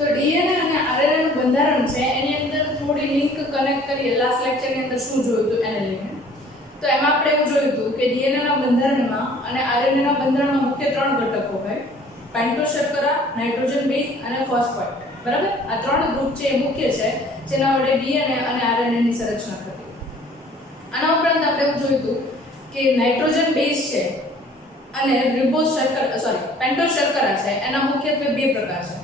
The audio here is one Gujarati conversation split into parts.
તો ડીએનએ અને આરએનએ નું બંધારણ છે એની અંદર થોડી લિંક કનેક્ટ કરીએ. લાસ્ટ લેક્ચર ની અંદર શું જોયું હતું એને લઈને. તો એમાં આપણે એવું જોયું હતું કે ડીએનએ ના બંધારણમાં અને આરએનએ ના બંધારણમાં મુખ્ય 3 ઘટકો હોય: પેન્ટોઝ શર્કરા, નાઇટ્રોજન બેઝ અને ફોસ્ફેટ. બરાબર? આ 3 ગ્રુપ છે એ મુખ્ય છે જેના વડે ડીએનએ અને આરએનએ ની સંરચના થતી. આના ઉપરાંત આપણે એવું જોયું હતું કે નાઇટ્રોજન બેઝ છે અને પેન્ટોઝ શર્કરા છે એના મુખ્યત્વે 2 પ્રકાર છે.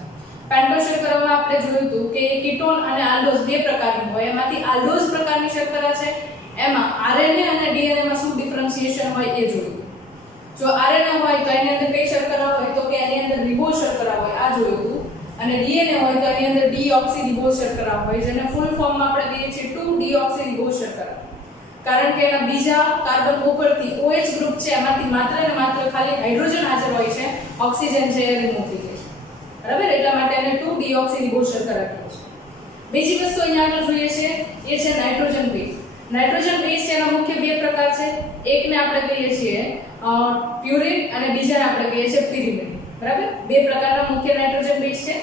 પેન્ટોઝ શર્કરામાં આપણે જોયું હતું કે કીટોન અને આલ્ડોઝ 2 પ્રકારની હોય. એમાંથી આલ્ડોઝ પ્રકારની શર્કરા છે એમાં આરએનએ અને ડીએનએ માં શું ડિફરન્શિએશન હોય એ જોયું. જો આરએનએ હોય તો એની અંદર કઈ શર્કરા હોય તો કે એની અંદર રિબોઝ શર્કરા હોય, આ જોયું હતું. અને ડીએનએ હોય તો એની અંદર ડીઓક્સીરિબોઝ શર્કરા હોય, જેને ફૂલ ફોર્મમાં આપણે કહીએ છીએ 2-deoxyriboz શર્કરા. કારણ કે એના બીજા કાર્બન ઉપરથી OH ગ્રુપ છે એમાંથી માત્ર ને માત્ર ખાલી હાઇડ્રોજન હાજર હોય છે, ઓક્સિજન છે એ રિમૂવ થઈ જાય છે. બરાબર? એટલા માટે એને 2-deoxyriboz શર્કરા કહે છે. બીજી વસ્તુ અહીંયા આગળ જોઈએ છે એ છે નાઇટ્રોજન બેઝ. નાઇટ્રોજન બેઝ છે એના મુખ્ય 2 પ્રકાર છે. એકને આપણે કહીએ છીએ પ્યુરિન અને બીજાને આપણે કહીએ છીએ પિરિમિડિન. બરાબર? 2 પ્રકારના મુખ્ય નાઇટ્રોજન બેઝ છે.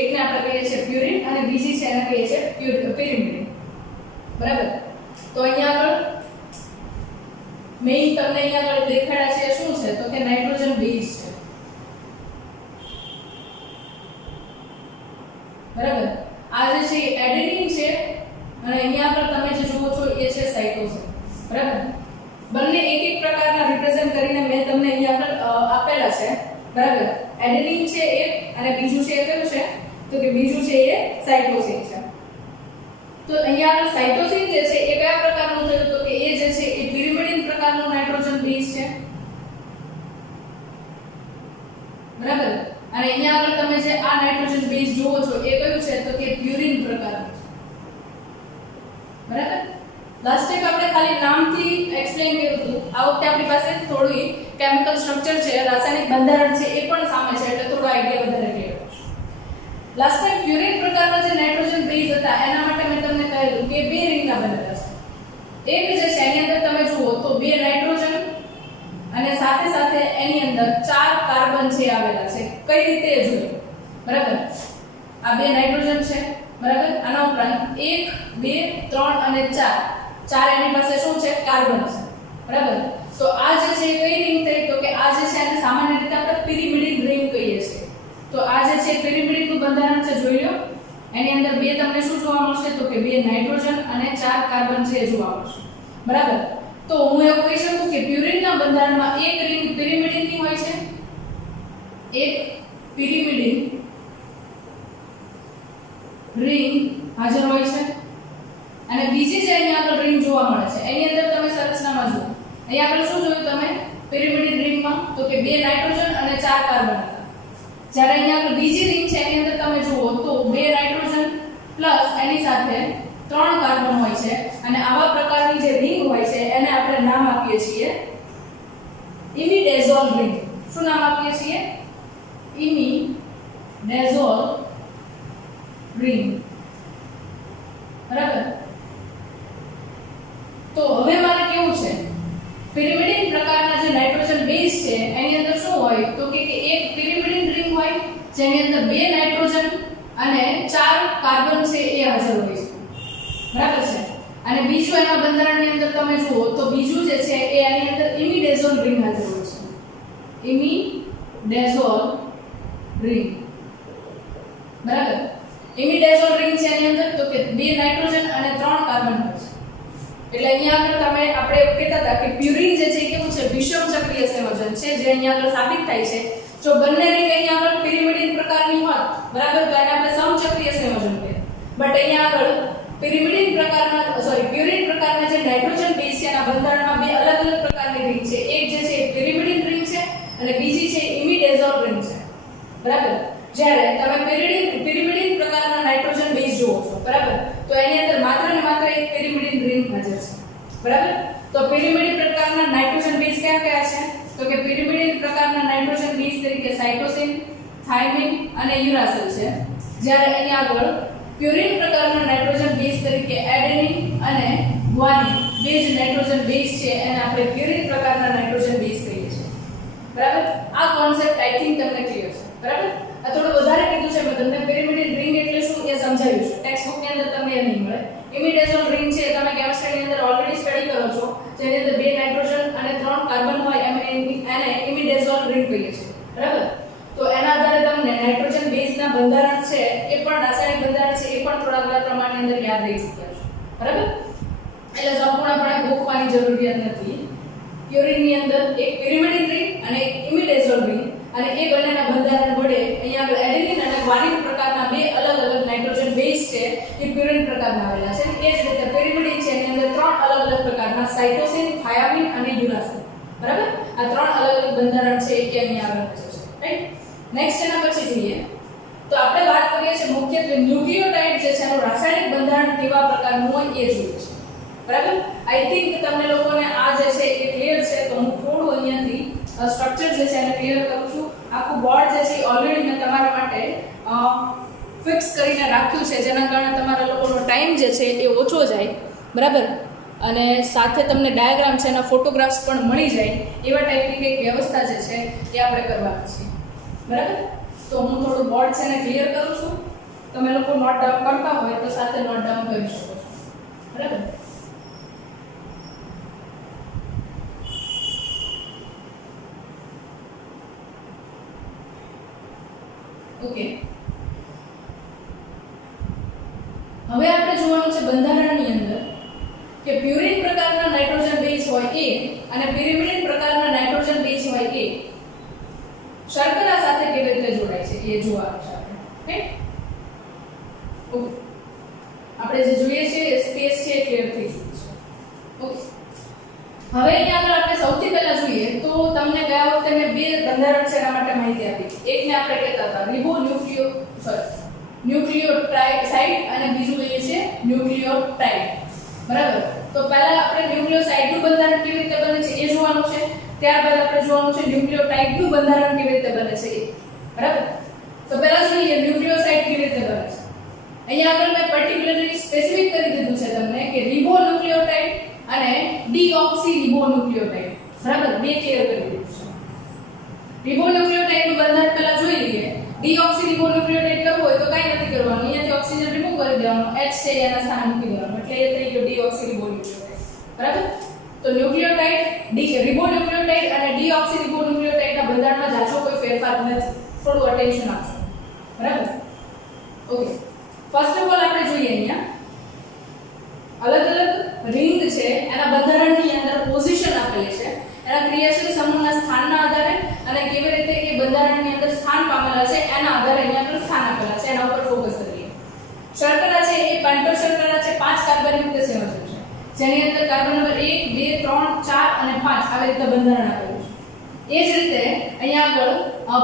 એકને આપણે કહીએ છીએ પ્યુરિન અને બીજી છે એને કહીએ છીએ પિરિમિડિન. બરાબર? તો અહીંયા આગળ મેઈન તમને અહીંયા આગળ દેખાડ્યા છે શું છે તો કે નાઇટ્રોજન બેઝ છે. બરાબર? આ જે છે એડેનિન છે અને અહીંયા આગળ તમે જે જુઓ છો એ છે સાઇટોસિન. બરાબર? બંને એક એક પ્રકારના રિપ્રેઝન્ટ કરીને મેં તમને અહીંયા આગળ આપેલા છે. બરાબર? એડેનિન છે એક અને બીજું છે એ કયું છે તો કે બીજું છે એ સાઇટોસિન છે. તો અહીંયા આગળ સાઇટોસિન જે છે એ કયા પ્રકારનું થયું તો કે એ જે છે એ પિરિમિડિન પ્રકારનો નાઇટ્રોજન બેઝ છે. બરાબર? અને અહીંયા આગળ તમે જે આ નાઇટ્રોજન બેઝ જુઓ છો એ કયું છે તો કે પ્યુરિન પ્રકારનું છે. બરાબર? લાસ્ટ ટાઈમ આપણે ખાલી નામથી એક્સપ્લેન કર્યું હતું. આ વખતે આપણી પાસે થોડી કેમિકલ સ્ટ્રક્ચર છે, રાસાયણિક બંધારણ છે એ પણ સામે છે એટલે થોડો આઈડિયા વધારે ક્લિયર થશે. લાસ્ટ ટાઈમ પ્યુરિન પ્રકારના જે નાઇટ્રોજન બેઝ હતા એના માટે મેં તમને કહ્યું કે 2 રિંગના બનેલા છે. એક જે છે એની અંદર તમે જુઓ તો 2 નાઇટ્રોજન અને સાથે સાથે એની અંદર 4 કાર્બન છે આવેલા છે. કઈ રીતે જોઈએ? બરાબર? આ 2 નાઇટ્રોજન છે. બરાબર? આના ઉપરાંત 1 2 3 અને 4 એની પાસે શું છે? કાર્બન છે. બરાબર? તો આ જે છે કઈ રિંગ થઈ તો કે આ જે છે એને સામાન્ય રીતે આપણે પિરિમિડિન રિંગ કહીએ છીએ. તો આ જે છે પિરિમિડિન નું બંધારણ છે જોઈ લો. એની અંદર 2 તમને શું જોવા મળશે તો કે 2 નાઇટ્રોજન અને 4 કાર્બન છે જોવા મળશે. બરાબર? તો હું એવું કહી શકું કે પ્યુરિનના બંધારણમાં એક રિંગ પિરિમિડિનની હોય છે, એક પિરિમિડિન રિંગ હાજર હોય છે અને બીજી જે અહીંયા આગળ રિંગ જોવા મળે છે એની અંદર તમે સંરચનામાં જુઓ. અહીંયા આગળ શું જોયું તમે પિરિમિડિન રિંગમાં તો કે 2 નાઇટ્રોજન અને 4 કાર્બન હતા. જ્યારે અહીંયા આગળ બીજી રિંગ છે એની અંદર તમે જુઓ તો 2 નાઇટ્રોજન પ્લસ એની સાથે 3 કાર્બન હોય છે અને આવા પ્રકારની જે રિંગ હોય છે એને આપણે નામ આપીએ છીએ ઇમિડેઝોલ રિંગ. શું નામ આપીએ છીએ? ઇમિડેઝોલ રિંગ. બરાબર? તો હવે મારે કેવું છે પિરિમિડિન પ્રકારના જે નાઇટ્રોજન બેઝ છે એની અંદર શું હોય તો કે એક પિરિમિડિન રિંગ હોય જેની અંદર 2 નાઇટ્રોજન અને 4 કાર્બન છે એ હાજર હોય છે. બરાબર છે? અને બીજું એના બંધારણની અંદર તમે જુઓ તો બીજું જે છે એ એની અંદર ઇમિડેઝોલ રિંગ હાજર હોય છે. ઇમિડેઝોલ રિંગ. બરાબર? ઇમિડેઝોલ રિંગ છે એની અંદર તો કે 2 નાઇટ્રોજન અને 3 કાર્બન હોય છે. એટલે અહીંયા આગળ તમે આપણે એવું કહેતા હતા કે પ્યુરિન જે છે કેવું છે વિષમ ચક્રીય સંયોજન છે જે અહીંયા આગળ સાબિત થાય છે. જો બંને રિંગ અહીંયા આગળ પિરિમિડિન પ્રકારની હોત બરાબર તો એને આપણે સમચક્રીય સંયોજન કહીએ. બટ અહીંયા આગળ પિરિમિડિન પ્રકારના પ્યુરિન પ્રકારના જે નાઇટ્રોજન બેઝ છે એના બંધારણમાં 2 અલગ અલગ પ્રકારની રિંગ છે. એક જે છે પિરિમિડિન રિંગ છે અને બીજી છે ઇમિડેઝોલ રિંગ છે. બરાબર? જ્યારે તમે પિરિમિડિન પ્રકારના નાઇટ્રોજન બેઝ જુઓ છો બરાબર તો એની અંદર માત્ર ને માત્ર એક પિરિમિડિન રિંગ હાજર છે. બરાબર? તો પિરિમિડિન પ્રકારના નાઇટ્રોજન બેઝ કયા કયા છે તો કે પિરિમિડિન પ્રકારના નાઇટ્રોજન બેઝ તરીકે સાઇટોસિન, થાઇમિન અને યુરાસિલ છે. જ્યારે અહીં આગળ પ્યુરિન પ્રકારના નાઇટ્રોજન બેઝ તરીકે એડેનિન અને ગ્વાનિન 2 જ નાઇટ્રોજન બેઝ છે એને આપણે પ્યુરિન પ્રકારના નાઇટ્રોજન બેઝ કહીએ છીએ. બરાબર? આ કોન્સેપ્ટ આઈ થિંક તમને ક્લિયર છે. બરાબર? આ થોડું વધારે કીધું છે મેં તમને પિરિમિડિન રિંગ બંધારણ છે એ પણ રાસાયણિક બંધારણ છે એ પણ થોડા ઘણા પ્રમાણની અંદર યાદ રહી ચૂક્યા છે, બરાબર? એટલે સંપૂર્ણપણે ગોખવાની જરૂરિયાત નથી. પ્યુરિનની અંદર એક pyrimidine ring અને એક imidazole ring, અને એ બંનેના બંધારણ વડે અહીંયા આગળ એડેનિન અને ગ્વાનિન પ્રકારના બે અલગ અલગ નાઇટ્રોજન બેઝ છે એ પ્યુરિન પ્રકારના આવેલા છે. એ જ રીતે pyrimidine છે એની અંદર ત્રણ અલગ અલગ પ્રકારના સાઇટોસિન, થાયામિન અને યુરાસિલ, બરાબર? આ ત્રણ અલગ અલગ બંધારણ છે એ અહીંયા આગળ છે, રાઈટ? નેક્સ્ટ એના પછી જોઈએ તો આપણે વાત કરીએ છીએ મુખ્યત્વે ન્યુક્લિયોટાઇડ જે છે એનું રાસાયણિક બંધારણ કેવા પ્રકારનું હોય એ જોઈએ છે, બરાબર? આઈ થિંક તમને લોકોને આ જે છે એ ક્લિયર છે, તો હું થોડું અહીંયાથી સ્ટ્રક્ચર જે છે એને ક્લિયર કરું છું. આખું બોર્ડ જે છે ઓલરેડી મેં તમારા માટે ફિક્સ કરીને રાખ્યું છે, જેના કારણે તમારા લોકોનો ટાઈમ જે છે એ ઓછો જાય, બરાબર? અને સાથે તમને ડાયાગ્રામ છે એના ફોટોગ્રાફ્સ પણ મળી જાય એવા ટાઈપની કંઈક વ્યવસ્થા જે છે એ આપણે કરવાની છે, બરાબર? તો હું થોડું બોર્ડ છે એને ક્લિયર કરું છું. તમે લોકો નોટ ડાઉન કરતા હોય તો સાથે નોટ ડાઉન કરી શકો છો, બરાબર? ઓકે, હવે આપણે જોવાનું છે બંધારણની અંદર કે પ્યુરિન પ્રકારના નાઇટ્રોજન બેઝ હોય એ અને pyrimidine પ્રકારના નાઇટ્રોજન બેઝ હોય એ શર્કરા સાથે કેવી રીતે જોડાય છે એ જોવાનું છે આપણે, રાઈટ? ઓકે, આપણે જે જોઈએ છે એ સ્પેસ છે ક્લિયર થઈ ગયું છે. ઓકે, હવે અહીંયા આગળ આપણે સૌથી પહેલા જોઈએ તો તમને ગયા વખતે મેં બે બંધારણ છે એના માટે માહિતી આપી. એકને આપણે કહેતા હતા ન્યુક્લિયોસાઇડ અને બીજું કહીએ છીએ ન્યુક્લિયોટાઇડ, બરાબર? તો પહેલા આપણે ન્યુક્લિયોસાઇડનું બંધારણ કેવી રીતે બને છે એ જોવાનું છે. ત્યારબાદ આપણે જોવાનું છે ન્યુક્લિયોટાઇડનું બંધારણ કેવી રીતે બને છે એ, બરાબર? તો પહેલા જોઈએ ન્યુક્લિયોસાઇડ કેવી રીતે બને છે. અહીંયા આગળ મેં પર્ટિક્યુલરલી સ્પેસિફિક કરી દીધું છે તમને કે રિબોન્યુક્લિયોટાઇડ અને ડીઓક્સીરિબોન્યુક્લિયોટાઇડ, બરાબર? બે ક્લિયર કરી દીધું છે. રિબોન્યુક્લિયોટાઇડનું બંધારણ પહેલા જોઈ લઈએ. ડીઓક્સીરિબોન્યુક્લિયોટાઇડ કરવું હોય તો કાંઈ નથી કરવાનું, અહીંયાથી ઓક્સિજન રિમૂવ કરી દેવાનો, H છે એના સ્થાને મૂકી દેવાનું, એટલે એ થઈ ગયો ડીઓક્સીરિબોન્યુક્લિયોટાઇડ, બરાબર? તો ન્યુક્લિયોટાઇડ, રિબોન્યુક્લિયોટાઇડ અને ડીઓક્સીરિબોન્યુક્લિયોટાઇડના બંધારણમાં જાજો કોઈ ફેરફાર નથી, થોડું અટેન્શન આપજો, બરાબર? ઓકે, ફર્સ્ટ ઓફ ઓલ આપણે જોઈએ અહીંયા અલગ અલગ રિંગ છે એના બંધારણની અંદર પોઝિશન આપેલી છે, એના ક્રિયાશીલ સમૂહના સ્થાનના આધારે અને કેવી રીતે એ બંધારણની અંદર સ્થાન પામેલા છે એના આધારે અહીંયા પર સ્થાન આપેલા છે, એના ઉપર ફોકસ કરીએ. શર્કરા છે એ પેન્ટોસ શર્કરા છે, 5 કાર્બનયુક્ત સંયોજન છે, જેની અંદર કાર્બન નંબર 1, 2, 3, 4 અને 5 આવી રીતે બંધારણ આપેલું છે. એ જ રીતે અહીંયા આગળ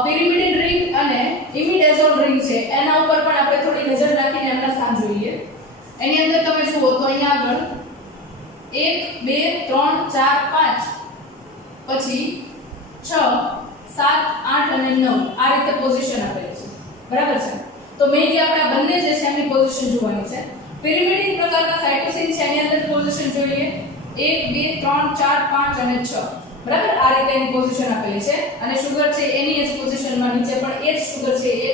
pyrimidine ring અને imidazole ring છે, એના ઉપર પણ આપણે થોડી નજર નાખીને એમના સ્થાન જોઈએ. એની અંદર તમે જુઓ તો અહીંયા આગળ 1, 2, 3, 4, 5 પછી 6, 7, 8 અને 9 આ રીતે પોઝિશન આપેલી છે, બરાબર છે? તો મેઈનલી આપણે આ બંને જે છે એમની પોઝિશન જોવાની છે. pyrimidine પ્રકારના સાઇટોસિન છે એની અંદર પોઝિશન જોઈએ 1, 2, 3, 4, 5 અને 6, બરાબર? આ રીતે એની પોઝિશન આપેલી છે. અને શુગર છે એની જ પોઝિશનમાં નીચે પણ એ જ શુગર છે એ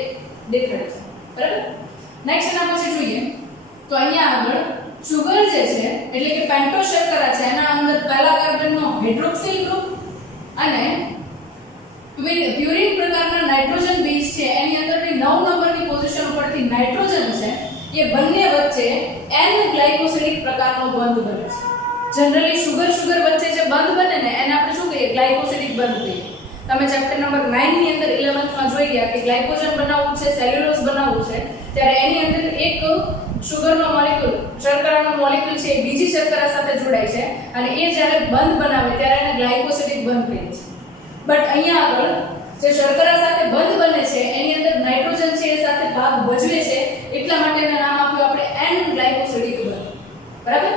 દેખાડે છે, બરાબર? નેક્સ્ટ એના પછી જોઈએ તો અહીંયા આગળ શુગર જે છે એટલે કે પેન્ટોસ શર્કરા છે એના અંદર પહેલા કાર્બનનો હાઇડ્રોક્સિલ ગ્રુપ અને પ્યુરિન પ્રકારના નાઇટ્રોજન બેઝ છે એની અંદરની 9 નંબરની પોઝિશન ઉપરથી નાઇટ્રોજન છે એ બંને વચ્ચે N ગ્લાયકોસિડિક પ્રકારનો બંધ બને છે. જનરલી શુગર વચ્ચે જે બંધ બને ને એને આપણે શું કહીએ? ગ્લાયકોસિડિક બંધ કહીએ. તમે ચેપ્ટર નંબર 9 ની અંદર 11th માં જોઈ ગયા કે ગ્લાયકોજન બનાવવું છે, સેલ્યુલોઝ બનાવવું છે, ત્યારે એની અંદર એક શુગરનો મોલેક્યુલ, શર્કરાનો મોલેક્યુલ છે એ બીજી શર્કરા સાથે જોડાય છે અને એ જ્યારે બંધ બનાવે ત્યારે એને ગ્લાયકોસિડિક બંધ કહીએ છીએ. બટ અહીંયા આગળ જે શર્કરા સાથે બંધ બને છે એની અંદર નાઇટ્રોજન છે એ સાથે ભાગ ભજવે છે, એટલા માટે એનું નામ આપ્યું આપણે N ગ્લાયકોસિડિક બંધ, બરાબર?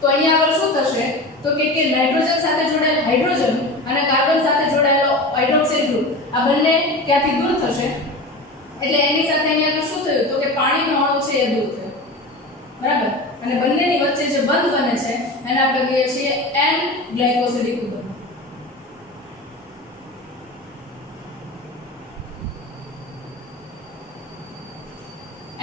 તો અહીંયા આગળ શું થશે તો કે નાઇટ્રોજન સાથે જોડાયેલ હાઇડ્રોજન અને કાર્બન સાથે જોડાયેલો હાઇડ્રોક્સિલ ગ્રુપ આ બંને ક્યાંથી દૂર થશે, એટલે એની સાથે અહીંયા આગળ શું થયું તો કે પાણીનો અણુ છે એ દૂર થયો, બરાબર? અને બંનેની વચ્ચે જે બંધ બને છે એને આપણે કહીએ છીએ N ગ્લાયકોસિડિક બંધ.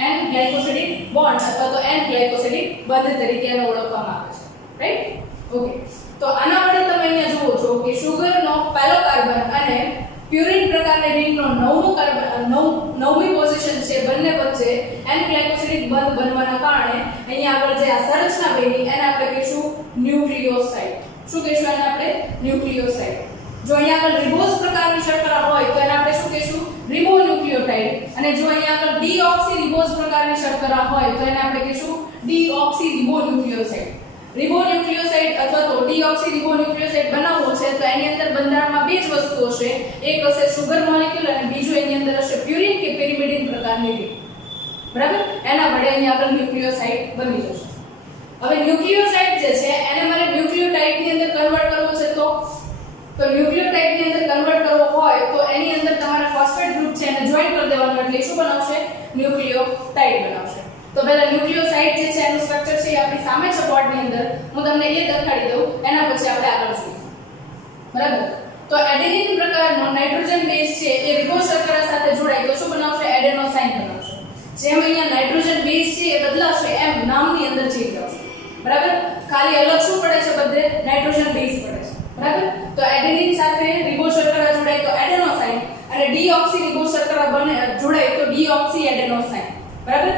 N ગ્લાયકોસિડિક બોન્ડ અથવા તો N ગ્લાયકોસિડિક બંધ તરીકે એને ઓળખવામાં આવે છે, રાઈટ? ઓકે, તો આના વડે તમે અહીંયા જુઓ છો કે શુગરનો પહેલો કાર્બન અને પ્યુરિન પ્રકારની રિંગનો નવમી પોઝિશન છે બંને વચ્ચે એન ગ્લાયકોસિડિક બંધ બનવાના કારણે અહીંયા આગળ જે આ સંરચના બની એને આપણે કહીશું ન્યુક્લિયોસાઇડ. શું કહીશું એને આપણે? ન્યુક્લિયોસાઇડ. જો અહીંયા આગળ રિબોઝ પ્રકારની શર્કરા હોય તો એને આપણે શું કહીશું? રિબોન્યુક્લિયોટાઇડ. અને જો અહીંયા આગળ ડીઓક્સી રિબોઝ પ્રકારની શર્કરા હોય તો એને આપણે કહીશું ડીઓક્સી રિબોન્યુક્લિયોસાઇડ. રિબોન્યુક્લિયોસાઇડ અથવા તો ડીઓક્સી રિબોન્યુક્લિયોસાઇડ બનાવવો છે તો એની અંદર બંધારણમાં બે જ વસ્તુઓ હશે. એક હશે સુગર મોલેક્યુલ અને બીજું એની અંદર હશે પ્યુરિન કે પેરિમિડિન પ્રકારની રિંગ. બરાબર? એના વડે અહીંયા આગળ ન્યુક્લિયોસાઇડ બની જશે. હવે ન્યુક્લિયોસાઇડ જે છે એને મારે ન્યુક્લિયોટાઇડ ની અંદર કન્વર્ટ કરવો છે તો ન્યુક્લિયોટાઇડ ની અંદર કન્વર્ટ કરવો હોય તો એની અંદર તમારે ફોસ્ફેટ ગ્રુપ છે એને જોઈન કરી દેવાનું એટલે શું બનાવશે? ન્યુક્લિયોટાઇડ બનાવશે. તો પહેલા ન્યુક્લિયોસાઇડ જે છે એનું સ્ટ્રક્ચર છે આપણી સામે છે બોર્ડની અંદર. હું તમને એ દેખાડી દઉં એના પછી આપણે આગળ જોઈએ. બરાબર? તો એડેનિન પ્રકારનો નાઇટ્રોજન બેઝ છે એ રિબોઝ શર્કરા સાથે જોડાય તો શું બનાવશે? એડેનોસાઇન બનાવશે. જેમ અહીંયા નાઇટ્રોજન બેઝ છે એ બદલાશે એમ નામની અંદર ચેન્જ આવશે. બરાબર? ખાલી અલગ શું પડે છે? બધે નાઇટ્રોજન બેઝ પડે છે. બરાબર? તો એડેનિન સાથે રિબોઝ શર્કરા જોડાય તો એડેનોસાઇન અને ડીઓક્સી રિબોઝ શર્કરા જોડાય તો ડીઓક્સી એડેનોસાઇન. બરાબર?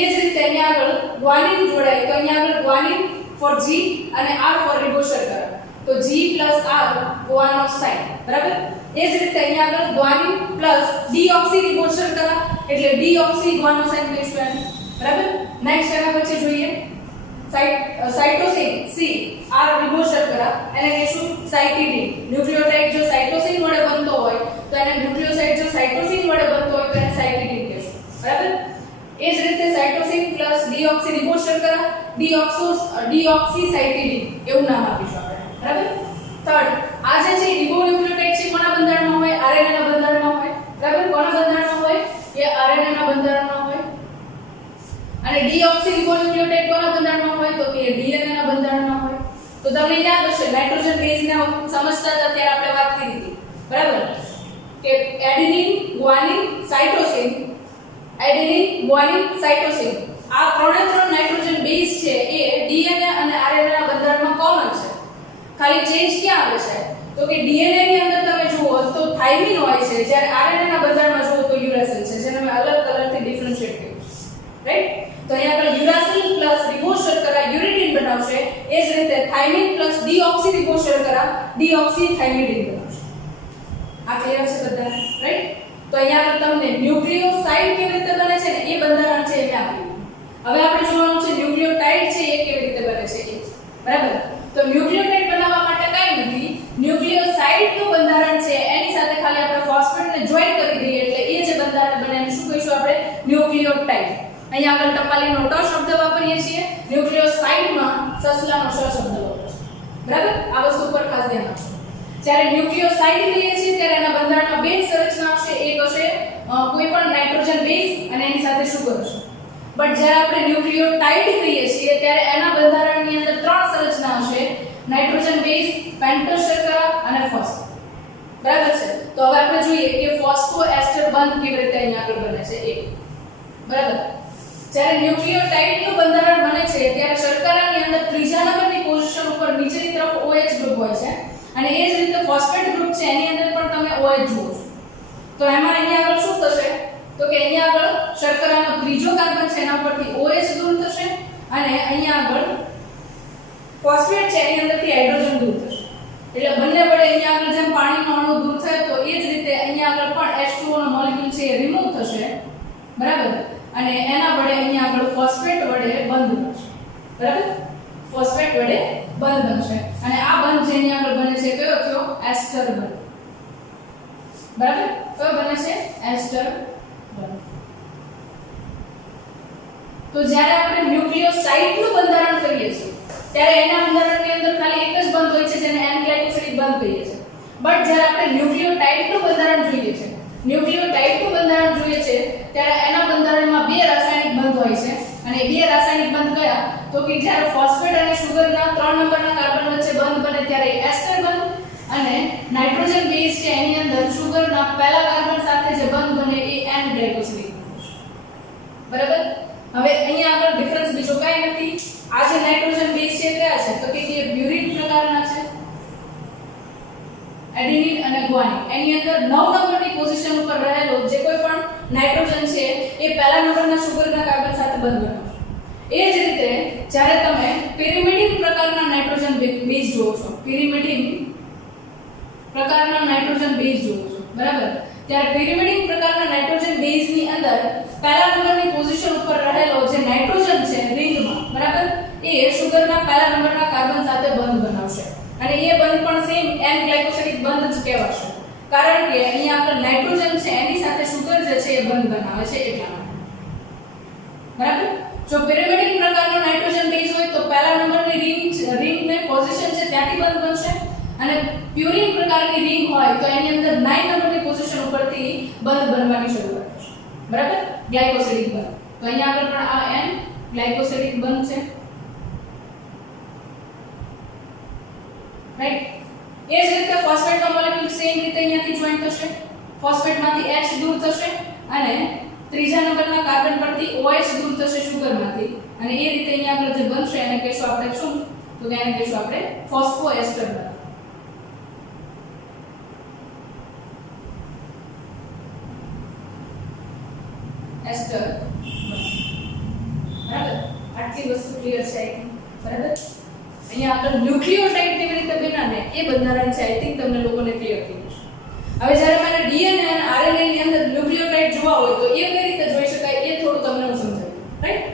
એ જ રીતે અહીંયા આગળ ગ્વાનિન જોડાય તો અહીંયા આગળ ગ્વાનિન ફોર G અને R ફોર રિબોઝ શર્કરા તો G + R ગ્વાનોસાઇન. બરાબર? એ જ રીતે અહીંયા આગળ ગ્વાનિન પ્લસ ડીઓક્સી રિબોઝ શર્કરા એટલે ડીઓક્સી ગ્વાનોસાઇન કહીશું. બરાબર? નેક્સ્ટ એના પછી જોઈએ સાઇટોસિન C R રિબોઝ શર્કરા એને કહીશું સાઇટિડીન. ન્યુક્લિયોટાઇડ જો સાઇટોસિન વડે બનતો હોય તો એને ન્યુક્લિયોસાઇડ જો સાઇટોસિન વડે બનતો હોય તો એને સાઇટિડીન કહીશું. બરાબર? એ જ રીતે સાઇટોસિન પ્લસ ડીઓક્સી રિબોઝ શર્કરા ડીઓક્સી સાઇટિડીન એવું નામ આપીશું આપણે. બરાબર? થર્ડ આ જે છે રિબોન્યુક્લિયોટાઇડ છે કોના બંધારણમાં હોય? આરએનએ ના બંધારણમાં હોય. બરાબર? કોના બંધારણમાં હોય? એ આરએનએ ના બંધારણમાં હોય. અને ડીઓક્સી રિબોન્યુક્લિયોટાઇડ કોના બંધારણમાં હોય? તો કે ડીએનએ ના બંધારણમાં હોય. તો તમને યાદ હશે નાઇટ્રોજન બેઝ ને સમજતા હતા ત્યારે આપણે વાત કરી હતી. બરાબર? કે adenine guanine cytosine adenine guanine cytosine આ ત્રણ નાઇટ્રોજન બેઝ છે એ ડીએનએ અને આરએનએ ના બંધારણમાં કોમન છે. ખાલી ચેન્જ ક્યાં આવે છે? તો કે ડીએનએ ની અંદર તમે જુઓ તો થાઇમિન હોય છે જ્યારે આરએનએ ના બંધારણમાં જુઓ તો યુરાસિલ છે જેને મેં અલગ કલરથી ડિફરન્શિએટ કર્યું છે. રાઈટ? તો અહીંયા આગળ યુરાસિલ પ્લસ રિબોઝ શર્કરા યુરિડિન બનાવશે. એ જ રીતે થાઇમિન પ્લસ ડીઓક્સી રિબોઝ શર્કરા ડીઓક્સી થાઇમિડિન બનાવશે. આ ક્લિયર છે બધાને? રાઈટ? તો અહીંયા તમને ન્યુક્લિયોસાઇડ કેવી રીતે બને છે ને એ બંધારણ છે એ આપ્યું. હવે આપણે જોવાનું છે ન્યુક્લિયોટાઇડ છે એ કેવી રીતે બને છે એ. બરાબર? તો ન્યુક્લિયોટાઇડ બનાવવા માટે કાંઈ નથી. ન્યુક્લિયોસાઇડ નું બંધારણ છે એની સાથે ખાલી આપણે ફોસ્ફેટને જોઈન કરી દઈએ એટલે એ જે બંધારણ બને એને શું કહીશું આપણે? ન્યુક્લિયોટાઇડ. અહીંયા આગળ ટપાલીનો ટ શબ્દ વાપરીએ છીએ. ન્યુક્લિયોસાઇડમાં સસલાનો શ શબ્દ વાપરીએ છીએ. બરાબર? આ વસ્તુ પર ખાસ ધ્યાન આપજો. જ્યારે ન્યુક્લિયોસાઇડ કહીએ છીએ ત્યારે એના બંધારણમાં બે સંરચના આવશે. એક હશે કોઈ પણ નાઇટ્રોજન બેઝ અને એની સાથે સુગર હશે. બટ જ્યારે આપણે ન્યુક્લિયોટાઇડ કહીએ છીએ ત્યારે એના બંધારણની અંદર ત્રણ સંરચના હશે. નાઇટ્રોજન બેઝ, પેન્ટોઝ શર્કરા અને ફોસ્ફેટ. બરાબર છે? તો હવે આપણે જોઈએ કે ફોસ્ફોએસ્ટર બંધ કેવી રીતે અહીંયા આગળ બને છે એ. બરાબર? જ્યારે ન્યુક્લિયોટાઇડ નું બંધારણ બને છે ત્યારે શર્કરાની અંદર ત્રીજા નંબરની પોઝિશન ઉપર નીચેની તરફ OH ગ્રુપ હોય છે. અને એ જ રીતે ફોસ્ફેટ ગ્રુપ છે એની અંદર પણ તમે OH જુઓ છો. તો એમાં અહીંયા આગળ શું થશે? તો કે અહીંયા આગળ શર્કરાનો ત્રીજો કાર્બન છે એના પરથી OH દૂર થશે અને અહીંયા આગળ ફોસ્ફેટ છે એની અંદરથી હાઇડ્રોજન દૂર થશે. એટલે બંને વડે અહીંયા આગળ જેમ પાણીનો અણુ દૂર થાય તો એ જ રીતે અહીંયા આગળ પણ H2O નો મોલેક્યુલ છે એ રિમૂવ થશે. બરાબર? અને એના વડે અહીંયા આગળ ફોસ્ફેટ વડે બંધ થશે. બરાબર? ફોસ્ફેટ વડે બંધ બનશે અને આ બંધ જેની આગળ બને છે કયો થયો? એસ્ટર બંધ. બરાબર? કયો બને છે? એસ્ટર બંધ. તો જ્યારે આપણે ન્યુક્લિયોસાઇડ નું બંધારણ કરીએ છીએ ત્યારે એના બંધારણની અંદર ખાલી એક જ બંધ હોય છે જેને એન ગ્લાયકોસિડિક બંધ કહીએ છીએ. બટ જ્યારે આપણે ન્યુક્લિયોટાઇડ નું બંધારણ જોઈએ છે ત્યારે એના બંધારણમાં બે રાસાયણિક બંધ હોય છે અને એ બે રાસાયણિક બંધ કયા? તો કે જ્યારે ફોસ્ફેટ અને સુગરના 3 નંબરના કાર્બન વચ્ચે બંધ બને ત્યારે એસ્ટર બંધ અને નાઇટ્રોજન બેઝ છે એની અંદર સુગરના પહેલા કાર્બન સાથે જે બંધ બને એ એન ગ્લાયકોસિડિક. બરાબર? હવે અહીંયા આગળ ડિફરન્સ બીજો કાંઈ નથી. આ જે નાઇટ્રોજન બેઝ છે કયા છે? તો કે એ પ્યુરિન પ્રકારના છે. એડેનિન અને ગ્વાનિન. એની અંદર 9 નંબરની પોઝિશન ઉપર રહેલો જે કોઈ પણ નાઇટ્રોજન છે એ પહેલા નંબરના સુગરના કાર્બન સાથે બંધ બનાવશે. એ જ રીતે જ્યારે તમે પિરિમિડિન પ્રકારના નાઇટ્રોજન બેઝ જોવો છો, પિરિમિડિન પ્રકારના નાઇટ્રોજન બેઝ જોવો છો, બરાબર, ત્યારે પિરિમિડિન પ્રકારના નાઇટ્રોજન બેઝની અંદર પહેલા નંબરની પોઝિશન ઉપર રહેલો જે નાઇટ્રોજન છે રિંગમાં, બરાબર, એ સુગરના પહેલા નંબરના કાર્બન સાથે બંધ બનાવશે અને એ બંધ પણ સેમ એન ગ્લાયકોસિડિક બંધ જ કહેવાશે, કારણ કે અહીંયા આપણે નાઇટ્રોજન છે એની સાથે સુગર જે છે એ બંધ બનાવે છે એટલા માટે, બરાબર. જો પિરિમિડિન પ્રકારનો નાઇટ્રોજન બેઝ હોય તો પહેલા નંબરની રિંગની પોઝિશન છે ત્યાંથી બંધ બનશે અને પ્યુરિન પ્રકારની રિંગ હોય તો એની અંદર 9 નંબરની પોઝિશન ઉપરથી બંધ બનવાની શરૂઆત થશે, બરાબર, ગ્લાયકોસિડિક બંધ. તો અહીંયા આગળ પણ આ એન ગ્લાયકોસિડિક બંધ છે, રાઈટ. એ જ રીતે ફોસ્ફેટનો મોલેક્યુલ સેમ રીતે અહીંયાથી જોઈન થશે, ફોસ્ફેટમાંથી H દૂર થશે અને ત્રીજા નંબરના કાર્બન પરથી OH દૂર થશે સુગરમાંથી અને એ રીતે અહીંયા આગળ જે બનશે એને કહેશું આપણે શું, તો કે એને કહેશું આપણે ફોસ્ફોએસ્ટર એસ્ટર, બરાબર. આટલી વસ્તુ ક્લિયર છે, બરાબર. અહીંયા આગળ ન્યુક્લિયોટાઇડ કેવી રીતે બન્યા ને એ બંધારણ છે, આઈ થિંક તમને લોકોને ક્લિયર થઈ જશે. હવે જ્યારે મને ડીએનએ અને આરએનએ ની અંદર ન્યુક્લિયોટાઇડ જોવા હોય તો એ કઈ રીતે જોઈ શકાય એ થોડું તમને હું સમજાવું, રાઈટ.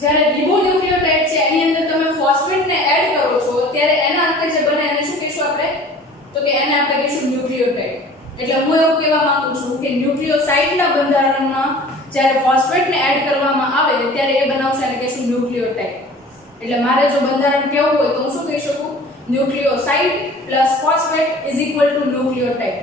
જ્યારે રિબોન્યુક્લિયોટાઇડ છે એની અંદર તમે ફોસ્ફેટને એડ કરો છો ત્યારે એના અંતે જે બને એને શું કહીશું આપણે, તો કે એને આપણે કહીશું ન્યુક્લિયોટાઇડ. એટલે હું એવું કહેવા માંગુ છું કે ન્યુક્લિયોસાઇડના બંધારણમાં જ્યારે ફોસ્ફેટને એડ કરવામાં આવે ત્યારે એ બનાવશે એને કહીશું ન્યુક્લિયોટાઇડ. એટલે મારે જો બંધારણ કેવું હોય તો હું શું કહી શકું, nucleoside plus phosphate is equal to nucleotide.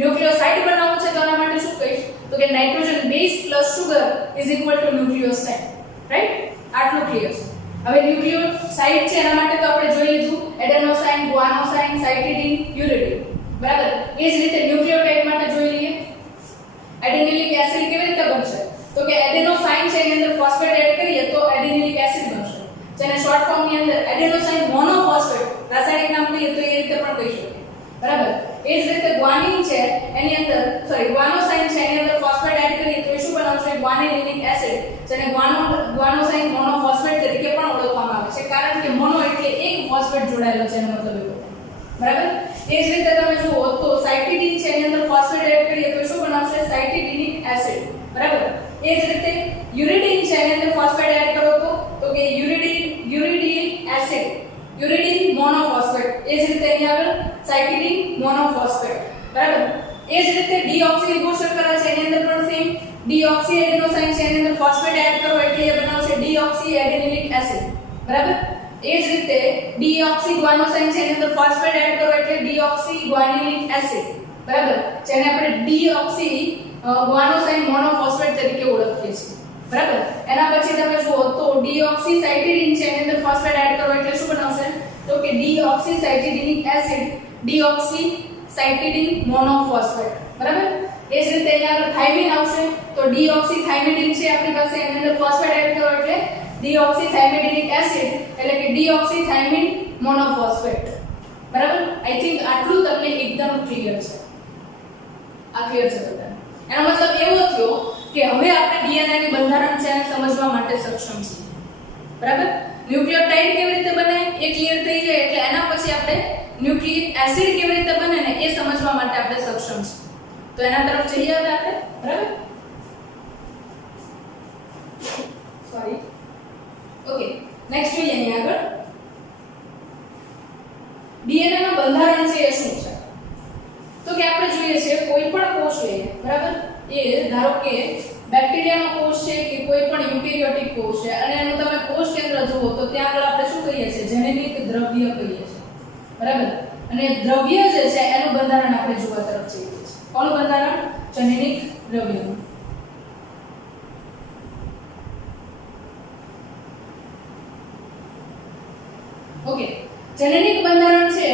Nucleoside બનાવવું છે તો એના માટે શું કહીશ, તો કે nitrogen base plus sugar is equal to nucleoside, right. આટલું ક્લિયર છે. હવે ન્યુક્લિયોસાઇડ છે એના માટે તો આપણે જોઈ લીધું એડેનોસાઇન, ગુઆનોસાઇન, સાઇટિડિન, યુરિડિન, બરાબર. એ જ રીતે ન્યુક્લિયોટાઇડ માટે જોઈ લઈએ એડેનિલિક એસિડ કેવી રીતે બનશે, તો કે એડેનોસાઇન છે એની અંદર ફોસ્ફેટ એડ કરીએ તો એડેનિલિક એસિડ બનશે, જેને શોર્ટ ફોર્મ ની અંદર એડેનોસાઇન મોનોફોસ્ફેટ રાસાયણિક નામ કહીએ તો એ રીતે પણ કહી શકીએ, બરાબર. એ જ રીતે ગ્વાનિન છે એની અંદર ગુઆનોસાઇન છે એની અંદર ફોસ્ફેટ એડ કરીએ તો એ શું બનાવશે, ગ્વાનિલિક એસિડ, જેને ગુઆનોસાઇન મોનોફોસ્ફેટ તરીકે પણ ઓળખવામાં આવે છે, કારણ કે મોનો એટલે એક ફોસ્ફેટ જોડાયેલો છે એનો મતલબ એવો, બરાબર. એ જ રીતે તમે જુઓ તો સાઇટિડિન છે એની અંદર ફોસ્ફેટ એડ કરીએ તો શું બનાવશે, સાઇટિડિનિક એસિડ, બરાબર. એ જ રીતે યુરિડિન છે એની અંદર ફોસ્ફેટ એડ કરો તો કે યુરિડિક એસિડ, યુરિડિન મોનોફોસ્ફેટ. એ જ રીતે અહીંયા આગળ સાઇટિડિન મોનોફોસ્ફેટ, બરાબર. એ જ રીતે ડીઓક્સીરિબોશર્કરા છે એની અંદર પણ સેમ ડીઓક્સી એડેનોસાઇન છે એની અંદર ફોસ્ફેટ એડ કરો એટલે એ બનાવશે ડીઓક્સી એડેનિલિક એસિડ, બરાબર. એ જ રીતે ડીઓક્સી ગુઆનોસાઇન છે એની અંદર ફોસ્ફેટ એડ કરો એટલે ડીઓક્સી ગુઆનિલિક એસિડ, બરાબર, જેને આપણે ડીઓક્સી ગુઆનોસાઇન મોનોફોસ્ફેટ તરીકે ઓળખીએ છીએ, બરાબર. એના પછી તમે જુઓ તો ડીઓક્સી સાઇટિડિન છે એની અંદર ફોસ્ફેટ એડ કરો એટલે શું બનાવશે, તો કે ડીઓક્સી સાઇટિડિનિક એસિડ, ડીઓક્સી સાઇટિડિન મોનોફોસ્ફેટ, બરાબર. એ જ રીતે અહીંયા આગળ થાઇમિન આવશે તો ડીઓક્સી થાઇમિડિન છે આપણી પાસે એની અંદર ફોસ્ફેટ એડ કરો એટલે ડીઓક્સી થાઇમિડિનિક એસિડ એટલે કે ડીઓક્સી થાઇમિન મોનોફોસ્ફેટ, બરાબર. આઈ થિંક આટલું તમને એકદમ ક્લિયર છે, આ ક્લિયર છે બધાને. એનો મતલબ એવો થયો કે હવે આપણે ડીએનએ ની બંધારણ છે એને સમજવા માટે સક્ષમ છીએ, બરાબર. ન્યુક્લિયોટાઇડ કેવી રીતે બને એ ક્લિયર થઈ જાય એટલે એના પછી આપણે ન્યુક્લિક એસિડ કેવી રીતે બને ને એ સમજવા માટે આપણે સક્ષમ છીએ. તો એના તરફ જઈએ હવે આપણે, બરાબર. Sorry, okay. નેક્સ્ટ જોઈએ અહીં આગળ ડીએનએ નું બંધારણ છે એ શું છે, તો કે આપણે જોઈએ છે કોઈ પણ કોષ લઈએ, બરાબર. એ ધારો કે બેક્ટેરિયાનો કોષ છે કે કોઈ પણ યુકેરિયોટિક કોષ છે અને એનું તમે કોષ કેન્દ્ર જુઓ તો ત્યાં આગળ આપણે શું કહીએ છીએ, જેનેટિક દ્રવ્ય કહીએ છીએ, બરાબર. અને દ્રવ્ય જે છે એનું બંધારણ આપણે જોવા તરફ જઈએ છીએ. કોનું બંધારણ, જેનેટિક દ્રવ્યનું. ઓકે, જેનેટિક બંધારણ છે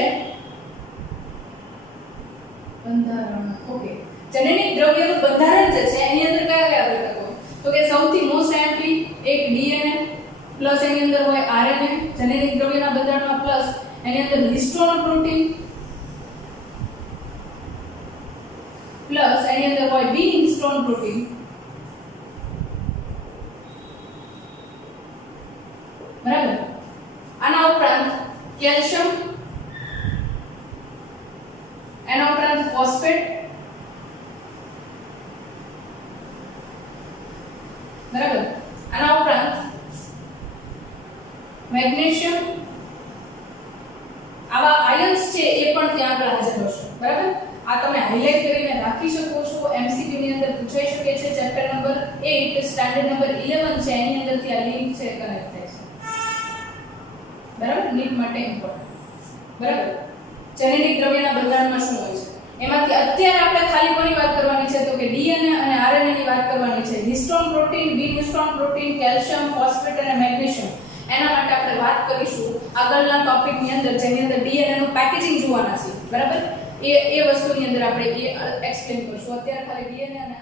બંધારણ, ઓકે. જેનેટિક દ્રવ્યનું બંધારણ જે છે એની અંદર કયા કયા ઘટકો હોય, તો કે સૌથી મોસ્ટ એમ્પી એક ડીએનએ પ્લસ એની અંદર હોય આરએનએ, જેનેટિક દ્રવ્યના બંધારણમાં પ્લસ એની અંદર હિસ્ટોન પ્રોટીન, પ્લસ એની અંદર હોય બી હિસ્ટોન પ્રોટીન, બરાબર. આના ઉપરાંત કેલ્શિયમ, એના ઉપરાંત ફોસ્ફેટ, બરાબર. આના ઉપરાંત મેગ્નેશિયમ, આવા આયન્સ છે એ પણ ત્યાં આગળ હાજર હશે, બરાબર. આ તમે હાઇલાઇટ કરીને રાખી શકો છો. એમસીક્યુ ની અંદર પૂછાઈ શકે છે. ચેપ્ટર નંબર 8 સ્ટાન્ડર્ડ નંબર 11 છે, એની અંદરથી આ લિંક છે કનેક્ટ થાય છે, બરાબર. નીટ માટે ઇમ્પોર્ટન્ટ, બરાબર. જેનેટિક દ્રવ્યના બંધારણમાં શું હોય છે એમાંથી અત્યારે આપણે ખાલી કોની વાત કરવાની છે તો કે ડીએનએ અને આરએનએ ની વાત કરવાની છે. હિસ્ટોન પ્રોટીન, બી હિસ્ટોન પ્રોટીન, કેલ્શિયમ, ફોસ્ફેટ અને મેગ્નેશિયમ, એના માટે આપણે વાત કરીશું આગળના ટોપિકની અંદર, જેની અંદર ડીએનએ નું પેકેજિંગ જોવાના છે, બરાબર. એ વસ્તુની અંદર આપણે એ એક્સપ્લેન કરશું. અત્યારે ખાલી ડીએનએ અને